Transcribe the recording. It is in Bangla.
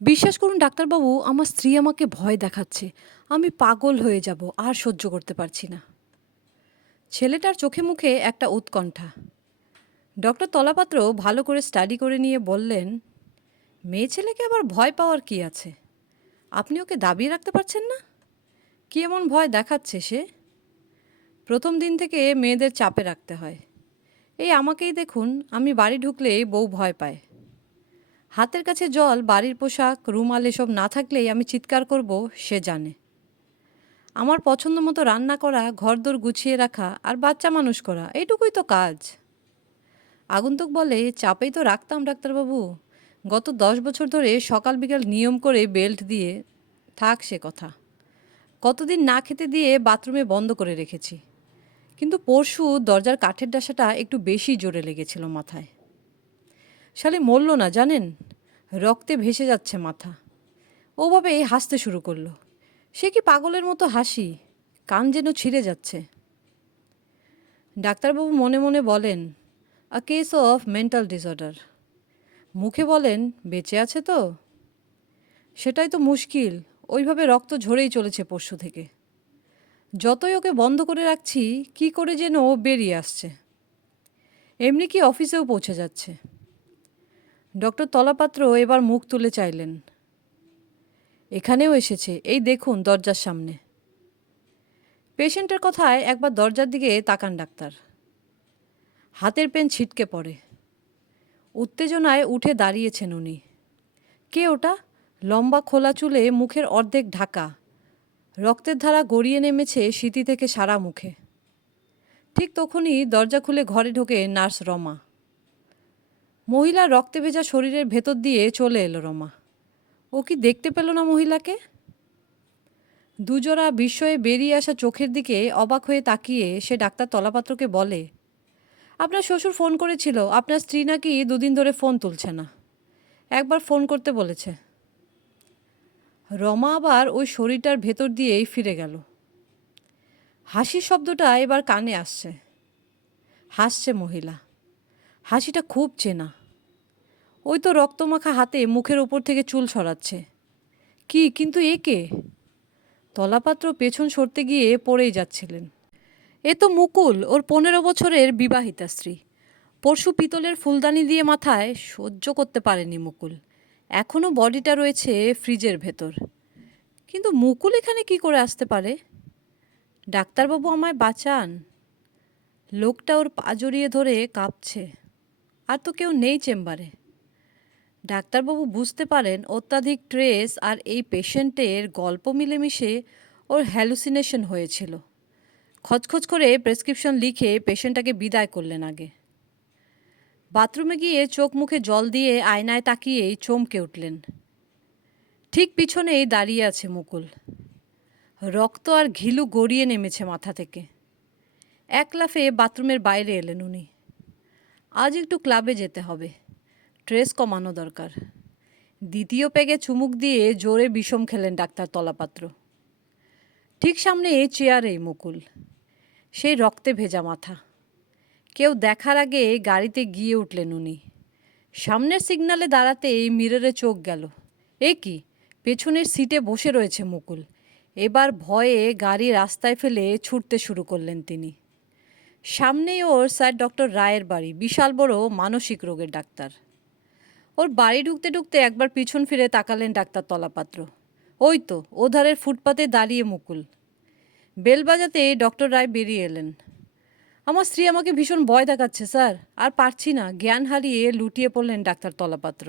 বিশ্বাস করুন ডাক্তারবাবু, আমার স্ত্রী আমাকে ভয় দেখাচ্ছে। আমি পাগল হয়ে যাব, আর সহ্য করতে পারছি না। ছেলেটার চোখে মুখে একটা উৎকণ্ঠা। ডক্টর তলাপাত্র ভালো করে স্টাডি করে নিয়ে বললেন, মেয়ে ছেলেকে আবার ভয় পাওয়ার কি আছে? আপনি ওকে দাবিয়ে রাখতে পারছেন না? কি এমন ভয় দেখাচ্ছে সে? প্রথম দিন থেকে মেয়েদের চাপে রাখতে হয়। এই আমাকেই দেখুন, আমি বাড়ি ঢুকলেই বউ ভয় পায়। হাতের কাছে জল, বাড়ির পোশাক, রুমাল এসব না থাকলেই আমি চিৎকার করব, সে জানে। আমার পছন্দ মতো রান্না করা, ঘরদোর গুছিয়ে রাখা আর বাচ্চা মানুষ করা, এইটুকুই তো কাজ। আগন্তুক বলে, চাপেই তো রাখতাম ডাক্তারবাবু। গত 10 বছর ধরে সকাল বিকাল নিয়ম করে বেল্ট দিয়ে। থাক সে কথা। কতদিন না খেতে দিয়ে বাথরুমে বন্ধ করে রেখেছি। কিন্তু পরশু দরজার কাঠের ডাসাটা একটু বেশি জোরে লেগেছিল মাথায়। শালি মরল না জানেন, রক্তে ভেসে যাচ্ছে মাথা। ওভাবে হাসতে শুরু করলো। সে কি পাগলের মতো হাসি, কান যেন ছিঁড়ে যাচ্ছে। ডাক্তারবাবু মনে মনে বলেন, a case of mental disorder. মুখে বলেন, বেঁচে আছে তো? সেটাই তো মুশকিল। ওইভাবে রক্ত ঝরেই চলেছে পরশু থেকে। যতই ওকে বন্ধ করে রাখছি, কি করে যেন ও বেরিয়ে আসছে। এমনি কি অফিসেও পৌঁছে যাচ্ছে। ডক্টর তলাপাত্র এবার মুখ তুলে চাইলেন। এখানেও এসেছে, এই দেখুন দরজার সামনে। পেশেন্টের কথায় একবার দরজার দিকে তাকান ডাক্তার। হাতের পেন ছিটকে পড়ে। উত্তেজনায় উঠে দাঁড়িয়েছেন উনি। কে ওটা? লম্বা খোলা চুলে, মুখের অর্ধেক ঢাকা। রক্তের ধারা গড়িয়ে নেমেছে স্মৃতি থেকে সারা মুখে। ঠিক তখনই দরজা খুলে ঘরে ঢোকে নার্স রমা। মহিলার রক্তে ভেজা শরীরের ভেতর দিয়ে চলে এলো রমা। ও কি দেখতে পেল না মহিলাকে? দুজোড়া বিস্ময়ে বেরিয়ে আসা চোখের দিকে অবাক হয়ে তাকিয়ে সে ডাক্তার তলাপাত্রকে বলে, আপনার শ্বশুর ফোন করেছিল, আপনার স্ত্রী নাকি 2 দিন ধরে ফোন তুলছে না। একবার ফোন করতে বলেছে। রমা আবার ওই শরীরটার ভেতর দিয়েই ফিরে গেল। হাসির শব্দটা এবার কানে আসছে। হাসছে মহিলা। হাসিটা খুব চেনা। ওই তো রক্তমাখা হাতে মুখের ওপর থেকে চুল সরাচ্ছে। কি, কিন্তু এ কে? তলাপাত্র পেছন সরতে গিয়ে পড়েই যাচ্ছিলেন। এ তো মুকুল, ওর 15 বছরের বিবাহিতা স্ত্রী। পরশু পিতলের ফুলদানি দিয়ে মাথায়, সহ্য করতে পারেনি মুকুল। এখনও বডিটা রয়েছে ফ্রিজের ভেতর। কিন্তু মুকুল এখানে কি করে আসতে পারে? ডাক্তারবাবু আমায় বাঁচান। লোকটা ওর পা জড়িয়ে ধরে কাঁপছে। আর তো কেউ নেই চেম্বারে। ডাক্তারবাবু বুঝতে পারেন অত্যাধিক স্ট্রেস আর এই পেশেন্টের গল্প মিলেমিশে ওর হ্যালুসিনেশন হয়েছিল। খচখচ করে প্রেসক্রিপশন লিখে পেশেন্টটাকে বিদায় করলেন আগে। বাথরুমে গিয়ে চোখ মুখে জল দিয়ে আয়নায় তাকিয়েই চমকে উঠলেন। ঠিক পিছনেই দাঁড়িয়ে আছে মুকুল। রক্ত আর ঘিলু গড়িয়ে নেমেছে মাথা থেকে। এক লাফে বাথরুমের বাইরে এলেন উনি। আজ একটু ক্লাবে যেতে হবে, স্ট্রেস কমানো দরকার। দ্বিতীয় পেগে চুমুক দিয়ে জোরে বিষম খেলেন ডাক্তার তলাপাত্র। ঠিক সামনে চেয়ারেই মুকুল, সেই রক্তে ভেজা মাথা। কেউ দেখার আগে গাড়িতে গিয়ে উঠলেন উনি। সামনের সিগনালে দাঁড়াতেই মিররে চোখ গেল। এ কি, পেছনের সিটে বসে রয়েছে মুকুল। এবার ভয়ে গাড়ি রাস্তায় ফেলে ছুটতে শুরু করলেন তিনি। সামনেই ওর স্যার ডক্টর রায়ের বাড়ি, বিশাল বড় মানসিক রোগের ডাক্তার। ওর বাড়ি ঢুকতে ঢুকতে একবার পিছন ফিরে তাকালেন ডাক্তার তলাপাত্র। ওই তো ওধারের ফুটপাতে দাঁড়িয়ে মুকুল। বেল বাজাতে ডক্টর রায় বেরিয়ে এলেন। আমার স্ত্রী আমাকে ভীষণ ভয় দেখাচ্ছে স্যার, আর পারছি না, জ্ঞান হারিয়ে লুটিয়ে পড়লেন ডাক্তার তলাপাত্র।